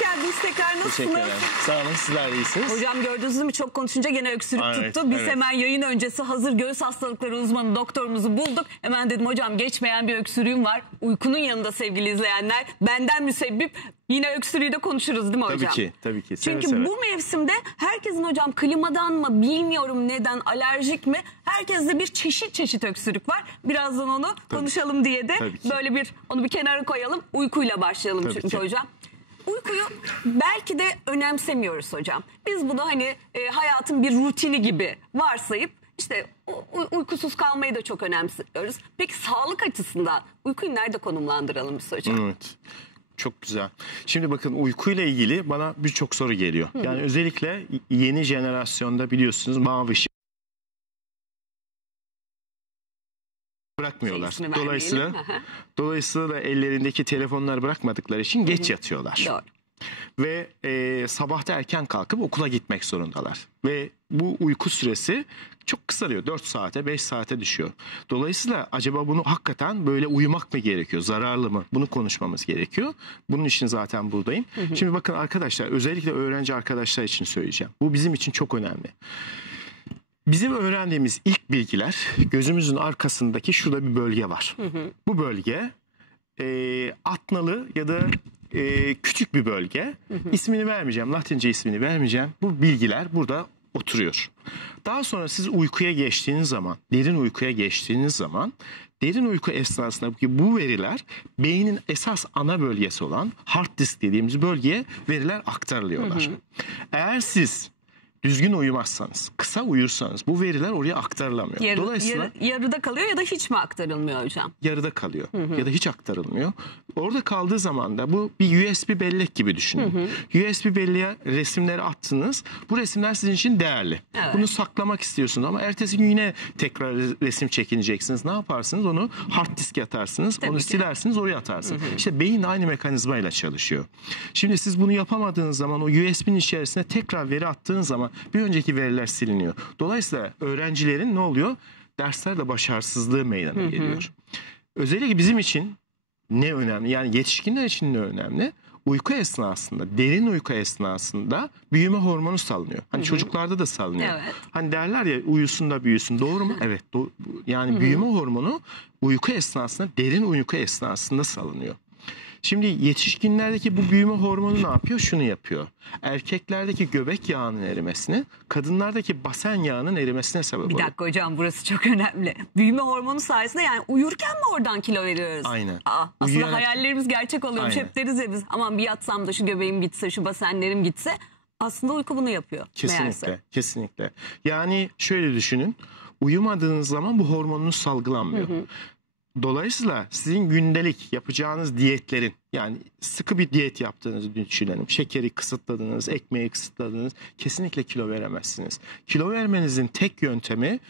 geldiniz tekrar. Nasılsınız? Teşekkürler. Sağ olun, sizler de iyisiniz. Hocam gördünüz mü, çok konuşunca gene öksürük tuttu. Biz hemen yayın öncesi hazır göğüs hastalıkları uzmanı doktorumuzu bulduk. Hemen dedim hocam geçmeyen bir öksürüğüm var. Uykunun yanında sevgili izleyenler. Benden müsebbip yine öksürüğü de konuşuruz değil mi hocam? Tabii ki, tabii ki. Çünkü bu mevsimde herkesin hocam klimadan mı bilmiyorum neden alerjik mi? Herkeste bir çeşit öksürük var. Birazdan onu konuşalım diye de böyle onu bir kenara koyalım. Uykuyla başlayalım çünkü hocam. Uykuyu belki de önemsemiyoruz hocam. Biz bunu hani hayatın bir rutini gibi varsayıp işte uykusuz kalmayı da çok önemsiyoruz. Peki sağlık açısından uykuyu nerede konumlandıralım biz hocam? Evet. Çok güzel. Şimdi bakın uykuyla ilgili bana birçok soru geliyor. Yani özellikle yeni jenerasyonda biliyorsunuz mavi ışık bırakmıyorlar. Dolayısıyla da ellerindeki telefonları bırakmadıkları için geç yatıyorlar. Doğru. Ve sabahta erken kalkıp okula gitmek zorundalar. Ve bu uyku süresi çok kısalıyor. 4 saate 5 saate düşüyor. Dolayısıyla acaba bunu hakikaten böyle uyumak mı gerekiyor? Zararlı mı? Bunu konuşmamız gerekiyor. Bunun için zaten buradayım. Şimdi bakın arkadaşlar, özellikle öğrenci arkadaşlar için söyleyeceğim. Bu bizim için çok önemli. Bizim öğrendiğimiz ilk bilgiler gözümüzün arkasındaki şurada bir bölge var. Bu bölge atnalı ya da küçük bir bölge. İsmini vermeyeceğim, Latince ismini vermeyeceğim. Bu bilgiler burada oturuyor. Daha sonra siz uykuya geçtiğiniz zaman, derin uykuya geçtiğiniz zaman, derin uyku esnasında bu veriler beynin esas ana bölgesi olan hard disk dediğimiz bölgeye veriler aktarılıyorlar. Eğer siz düzgün uyumazsanız, kısa uyursanız bu veriler oraya aktarılamıyor. Dolayısıyla yarıda kalıyor ya da hiç mi aktarılmıyor hocam? Yarıda kalıyor ya da hiç aktarılmıyor. Orada kaldığı zaman da bu bir USB bellek gibi düşünün. USB belleğe resimleri attınız. Bu resimler sizin için değerli. Evet. Bunu saklamak istiyorsunuz ama ertesi gün yine tekrar resim çekineceksiniz. Ne yaparsınız? Onu hard diske atarsınız. Onu silersiniz, oraya atarsınız. İşte beyin aynı mekanizmayla çalışıyor. Şimdi siz bunu yapamadığınız zaman o USB'nin içerisine tekrar veri attığınız zaman bir önceki veriler siliniyor. Dolayısıyla öğrencilerin ne oluyor? Derslerde başarısızlığı meydana geliyor. Özellikle bizim için ne önemli? Yani yetişkinler için ne önemli? Uyku esnasında, derin uyku esnasında büyüme hormonu salınıyor. Hani çocuklarda da salınıyor. Evet. Hani derler ya uyusun da büyüsün. Doğru mu? Evet. Yani büyüme hormonu uyku esnasında, derin uyku esnasında salınıyor. Şimdi yetişkinlerdeki bu büyüme hormonu ne yapıyor? Şunu yapıyor. Erkeklerdeki göbek yağının erimesini, kadınlardaki basen yağının erimesine sebep oluyor. Bir dakika hocam, burası çok önemli. Büyüme hormonu sayesinde yani uyurken mi oradan kilo veriyoruz? Aynen. Aslında hayallerimiz gerçek oluyormuş. Hep deriz ya biz, aman bir yatsam da şu göbeğim gitse, şu basenlerim gitse. Aslında uyku bunu yapıyor. Kesinlikle, meğerse. Kesinlikle. Yani şöyle düşünün. Uyumadığınız zaman bu hormonunuz salgılanmıyor. Dolayısıyla sizin gündelik yapacağınız diyetlerin, yani sıkı bir diyet yaptığınızı düşünelim. Şekeri kısıtladınız, ekmeği kısıtladınız. Kesinlikle kilo veremezsiniz. Kilo vermenizin tek yöntemi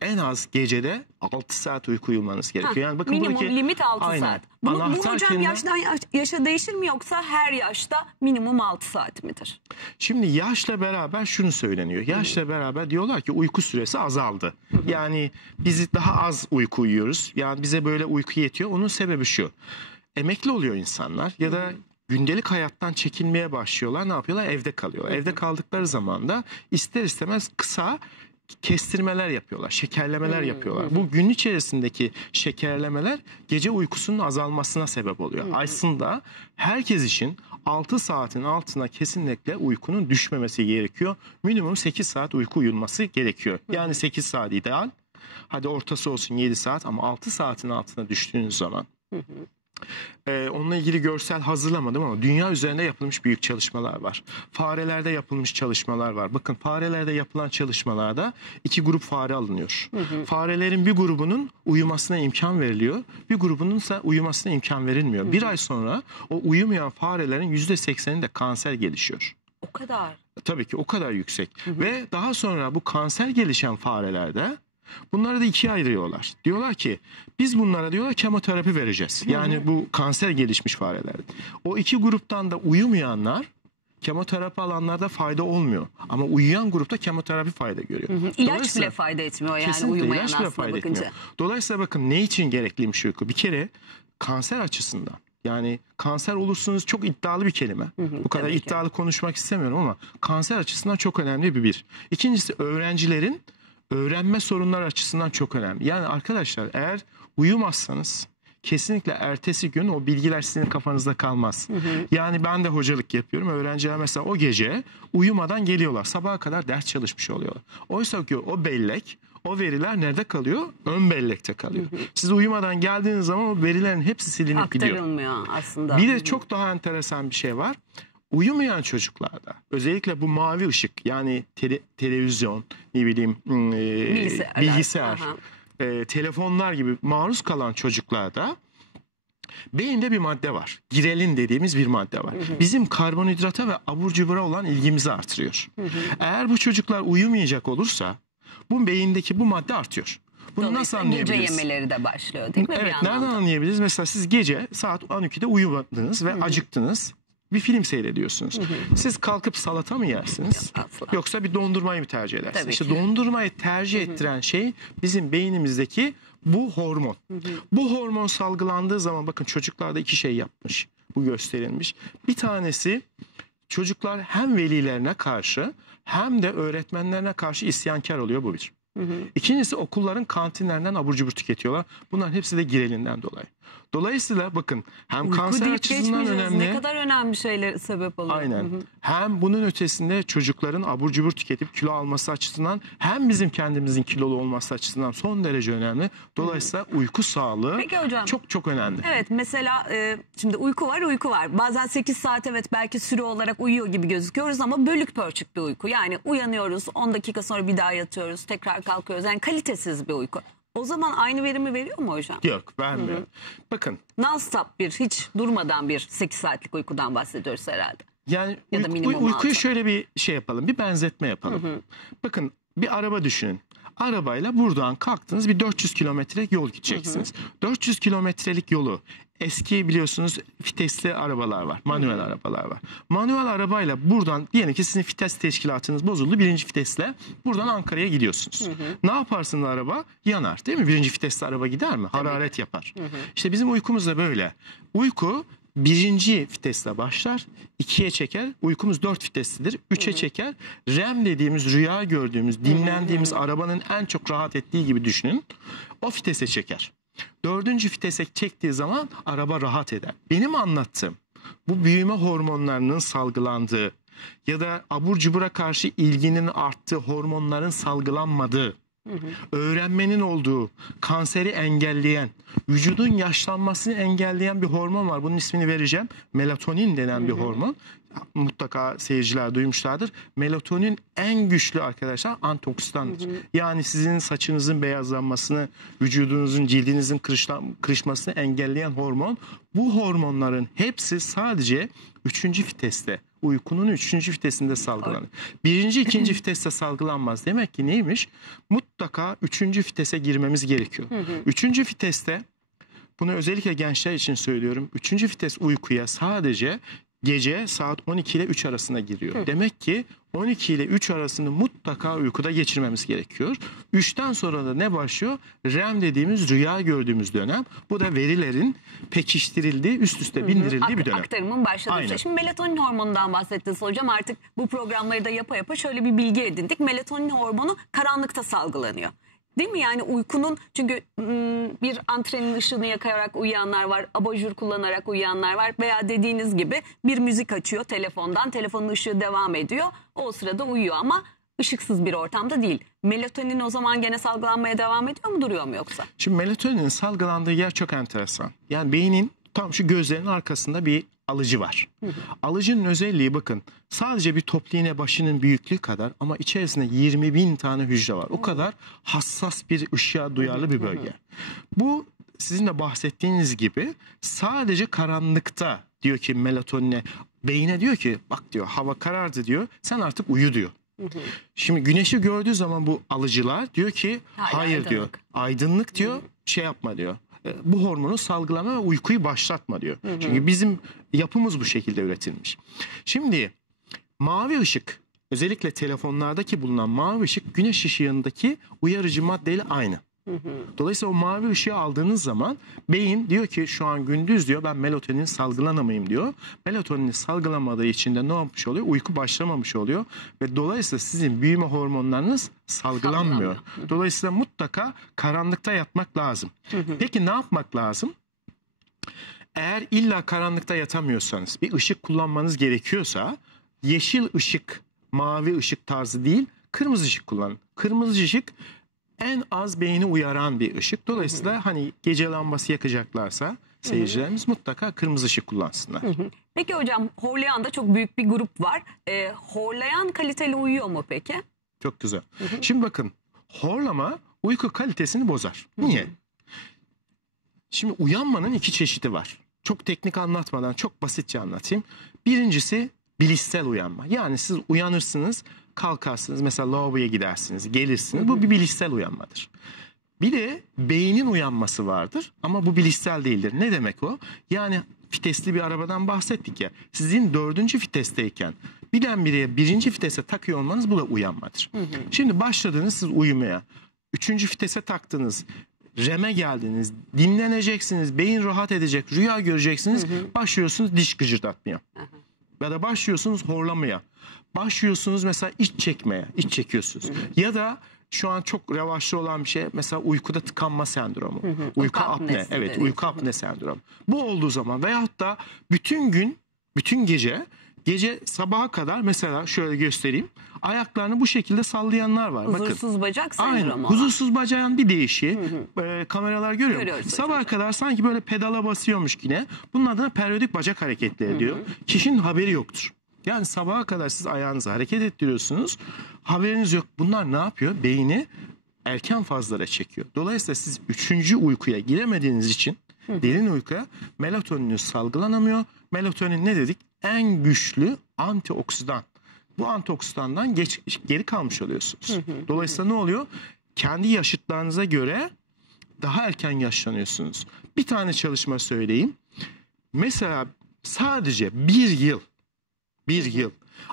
en az gecede 6 saat uyku uyumanız gerekiyor. Yani bakın minimum limit 6 saat. Bu hocam yaştan yaşa değişir mi, yoksa her yaşta minimum 6 saat midir? Şimdi yaşla beraber şunu söyleniyor. Yaşla beraber diyorlar ki uyku süresi azaldı. Yani biz daha az uyku uyuyoruz. Yani bize böyle uyku yetiyor. Onun sebebi şu. Emekli oluyor insanlar ya da gündelik hayattan çekinmeye başlıyorlar. Ne yapıyorlar? Evde kalıyorlar. Evde kaldıkları zaman da ister istemez kısa kestirmeler yapıyorlar, şekerlemeler yapıyorlar. Bu gün içerisindeki şekerlemeler gece uykusunun azalmasına sebep oluyor. Aslında herkes için 6 saatin altına kesinlikle uykunun düşmemesi gerekiyor. Minimum 8 saat uyku uyunması gerekiyor. Yani 8 saat ideal. Hadi ortası olsun 7 saat ama 6 saatin altına düştüğünüz zaman. Onunla ilgili görsel hazırlamadım ama dünya üzerinde yapılmış büyük çalışmalar var. Farelerde yapılmış çalışmalar var. Bakın farelerde yapılan çalışmalarda 2 grup fare alınıyor. Farelerin bir grubunun uyumasına imkan veriliyor. Bir grubunun ise uyumasına imkan verilmiyor. Bir ay sonra o uyumayan farelerin %80'inde kanser gelişiyor. O kadar. Tabii ki o kadar yüksek. Ve daha sonra bu kanser gelişen farelerde bunları da ikiye ayırıyorlar. Diyorlar ki biz bunlara diyorlar kemoterapi vereceğiz. Yani bu kanser gelişmiş fareler. O 2 gruptan da uyumayanlar kemoterapi alanlarda fayda olmuyor. Ama uyuyan grupta kemoterapi fayda görüyor. İlaç bile fayda etmiyor yani uyumayan ilaç bile fayda bakınca. etmiyor. Dolayısıyla bakın ne için gerekliymiş uyku? Bir kere kanser açısından, Yani kanser olursunuz çok iddialı bir kelime. Bu kadar iddialı konuşmak istemiyorum ama kanser açısından çok önemli bir. İkincisi öğrencilerin öğrenme sorunları açısından çok önemli. Yani arkadaşlar eğer uyumazsanız kesinlikle ertesi gün o bilgiler sizin kafanızda kalmaz. Yani ben de hocalık yapıyorum. Öğrenciler mesela o gece uyumadan geliyorlar. Sabaha kadar ders çalışmış oluyorlar. Oysa ki o bellek, o veriler nerede kalıyor? Ön bellekte kalıyor. Siz uyumadan geldiğiniz zaman o verilerin hepsi silinip gidiyor. Aktarılmıyor aslında. Bir de çok daha enteresan bir şey var. Uyumayan çocuklarda özellikle bu mavi ışık yani televizyon, ne bileyim bilgisayar, telefonlar gibi maruz kalan çocuklarda beyinde bir madde var. Girelin dediğimiz bir madde var. Bizim karbonhidrata ve abur cubura olan ilgimizi artırıyor. Eğer bu çocuklar uyumayacak olursa bu beyindeki bu madde artıyor. Bunu nasıl anlayabiliriz? Gece yemeleri de başlıyor değil mi? Evet, nereden anlayabiliriz? Mesela siz gece saat 12'de uyumadınız ve acıktınız. Bir film seyrediyorsunuz. Siz kalkıp salata mı yersiniz? Yoksa bir dondurmayı mı tercih edersiniz? İşte dondurmayı tercih ettiren şey bizim beynimizdeki bu hormon. Bu hormon salgılandığı zaman bakın çocuklarda iki şey yapmış. Bu gösterilmiş. Bir tanesi çocuklar hem velilerine karşı hem de öğretmenlerine karşı isyankar oluyor, bu bir. İkincisi okulların kantinlerinden abur cubur tüketiyorlar. Bunların hepsi de girelinden dolayı. Dolayısıyla bakın hem Uyku kanser açısından önemli. Ne kadar önemli şeyler sebep oluyor. Aynen. Hem bunun ötesinde çocukların abur cubur tüketip kilo alması açısından hem bizim kendimizin kilolu olması açısından son derece önemli. Dolayısıyla uyku sağlığı çok çok önemli. Evet, mesela şimdi uyku var. Bazen 8 saat evet belki süre olarak uyuyor gibi gözüküyoruz ama bölük pörçük bir uyku. Yani uyanıyoruz 10 dakika sonra bir daha yatıyoruz, tekrar kalkıyoruz. Yani kalitesiz bir uyku. O zaman aynı verimi veriyor mu hocam? Yok, vermiyor. Bakın. Non-stop hiç durmadan bir 8 saatlik uykudan bahsediyoruz herhalde. Yani uykuyu şöyle bir şey yapalım, bir benzetme yapalım. Bakın bir araba düşünün. Arabayla buradan kalktınız, bir 400 kilometrelik yol gideceksiniz. 400 kilometrelik yolu eski biliyorsunuz vitesli arabalar var, manuel arabalar var. Manuel arabayla buradan diyelim ki sizin vites teşkilatınız bozuldu, birinci vitesle buradan Ankara'ya gidiyorsunuz. Ne yaparsınız araba? Yanar değil mi? Birinci vitesli araba gider mi? Hararet yapar. İşte bizim uykumuz da böyle. Uyku birinci vitesle başlar, 2'ye çeker, uykumuz 4 viteslidir, 3'e çeker. REM dediğimiz rüya gördüğümüz, dinlendiğimiz arabanın en çok rahat ettiği gibi düşünün. O vitese çeker. 4. vitese çektiği zaman araba rahat eder. Benim anlattığım bu büyüme hormonlarının salgılandığı ya da abur cubura karşı ilginin arttığı hormonların salgılanmadığı, öğrenmenin olduğu, kanseri engelleyen, vücudun yaşlanmasını engelleyen bir hormon var. Bunun ismini vereceğim. Melatonin denen bir hormon. Mutlaka seyirciler duymuşlardır. Melatonin en güçlü arkadaşlar antioksidandır. Yani sizin saçınızın beyazlanmasını, vücudunuzun, cildinizin kırışmasını engelleyen hormon. Bu hormonların hepsi sadece 3. viteste, uykunun 3. vitesinde salgılanır. 1. 2. viteste salgılanmaz. Demek ki neymiş? Mutlaka 3. vitese girmemiz gerekiyor. 3. viteste, bunu özellikle gençler için söylüyorum. 3. vites uykuya sadece gece saat 12 ile 3 arasında giriyor. Demek ki 12 ile 3 arasını mutlaka uykuda geçirmemiz gerekiyor. 3'ten sonra da ne başlıyor? REM dediğimiz rüya gördüğümüz dönem. Bu da verilerin pekiştirildiği, üst üste bindirildiği bir dönem. Aktarımın başladığı. Şimdi melatonin hormonundan bahsettiniz hocam. Artık bu programları da yapa şöyle bir bilgi edindik. Melatonin hormonu karanlıkta salgılanıyor. Değil mi? Yani uykunun, çünkü bir antrenin ışığını yakarak uyuyanlar var, abajur kullanarak uyuyanlar var veya dediğiniz gibi bir müzik açıyor telefondan, telefonun ışığı devam ediyor, o sırada uyuyor ama ışıksız bir ortamda değil. Melatonin o zaman gene salgılanmaya devam ediyor mu, duruyor mu yoksa? Şimdi melatoninin salgılandığı yer çok enteresan. Yani beynin tam şu gözlerin arkasında bir alıcı var. Alıcının özelliği bakın, sadece bir top iğne başının büyüklüğü kadar ama içerisinde 20.000 tane hücre var. O kadar hassas bir ışığa duyarlı bir bölge. Bu sizin de bahsettiğiniz gibi sadece karanlıkta diyor ki melatonine, beyine diyor ki bak diyor hava karardı diyor, sen artık uyu diyor. Şimdi güneşi gördüğü zaman bu alıcılar diyor ki hayır diyor, aydınlık diyor, şey yapma diyor. Bu hormonu salgılama ve uykuyu başlatma diyor. Çünkü bizim yapımız bu şekilde üretilmiş. Şimdi mavi ışık, özellikle telefonlardaki bulunan mavi ışık güneş ışığındaki uyarıcı maddeyle aynı. Dolayısıyla o mavi ışığı aldığınız zaman beyin diyor ki şu an gündüz diyor, ben melatonin salgılanamayayım diyor. Melatonini salgılamadığı için de ne yapmış oluyor? Uyku başlamamış oluyor ve dolayısıyla sizin büyüme hormonlarınız salgılanmıyor. Dolayısıyla mutlaka karanlıkta yatmak lazım. Peki ne yapmak lazım? Eğer illa karanlıkta yatamıyorsanız, bir ışık kullanmanız gerekiyorsa yeşil ışık, mavi ışık tarzı değil, kırmızı ışık kullanın. Kırmızı ışık en az beyni uyaran bir ışık. Dolayısıyla hani gece lambası yakacaklarsa seyircilerimiz mutlaka kırmızı ışık kullansınlar. Peki hocam, horlayan da çok büyük bir grup var. Horlayan kaliteli uyuyor mu peki? Çok güzel. Şimdi bakın, horlama uyku kalitesini bozar. Niye? Şimdi uyanmanın iki çeşidi var. Çok teknik anlatmadan çok basitçe anlatayım. Birincisi bilişsel uyanma. Yani siz uyanırsınız, kalkarsınız, mesela lavaboya gidersiniz, gelirsiniz. Bu bir bilişsel uyanmadır. Bir de beynin uyanması vardır ama bu bilişsel değildir. Ne demek o? Yani vitesli bir arabadan bahsettik ya. Sizin 4. vitesteyken birdenbire 1. vitese takıyor olmanız, bu da uyanmadır. Şimdi başladınız siz uyumaya. 3. vitese taktınız. REM'e geldiniz, dinleneceksiniz, beyin rahat edecek, rüya göreceksiniz, başlıyorsunuz diş gıcırdatmaya. Ya da başlıyorsunuz horlamaya. Başlıyorsunuz mesela iç çekmeye, iç çekiyorsunuz. Ya da şu an çok revaçlı olan bir şey mesela uykuda tıkanma sendromu. Uyku apne, evet, uyku apne sendromu. Bu olduğu zaman veyahut da bütün gün, bütün gece sabaha kadar mesela şöyle göstereyim. Ayaklarını bu şekilde sallayanlar var. Huzursuz bakın, bacak sendromu. Aynen. Huzursuz bacağın bir değişiği. Kameralar görüyor mu? Görüyoruz Sabaha hocam. kadar sanki böyle pedala basıyormuş yine. Bunun adına periyodik bacak hareketleri diyor. Kişinin haberi yoktur. Yani sabaha kadar siz ayağınızı hareket ettiriyorsunuz. Haberiniz yok. Bunlar ne yapıyor? Beyni erken fazlara çekiyor. Dolayısıyla siz 3. uykuya giremediğiniz için derin uykuya melatonin salgılanamıyor. Melatonin ne dedik? En güçlü antioksidan. Bu antioksidandan geri kalmış oluyorsunuz. Dolayısıyla ne oluyor? Kendi yaşıtlarınıza göre daha erken yaşlanıyorsunuz. Bir tane çalışma söyleyeyim. Mesela sadece bir yıl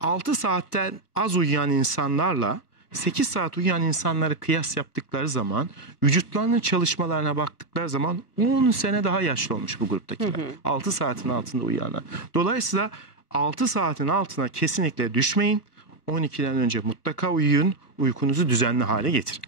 6 saatten az uyuyan insanlarla 8 saat uyuyan insanları kıyas yaptıkları zaman, vücutlarının çalışmalarına baktıkları zaman 10 sene daha yaşlı olmuş bu gruptakiler. 6 saatin altında uyuyanlar. Dolayısıyla 6 saatin altına kesinlikle düşmeyin. 12'den önce mutlaka uyuyun. Uykunuzu düzenli hale getirin.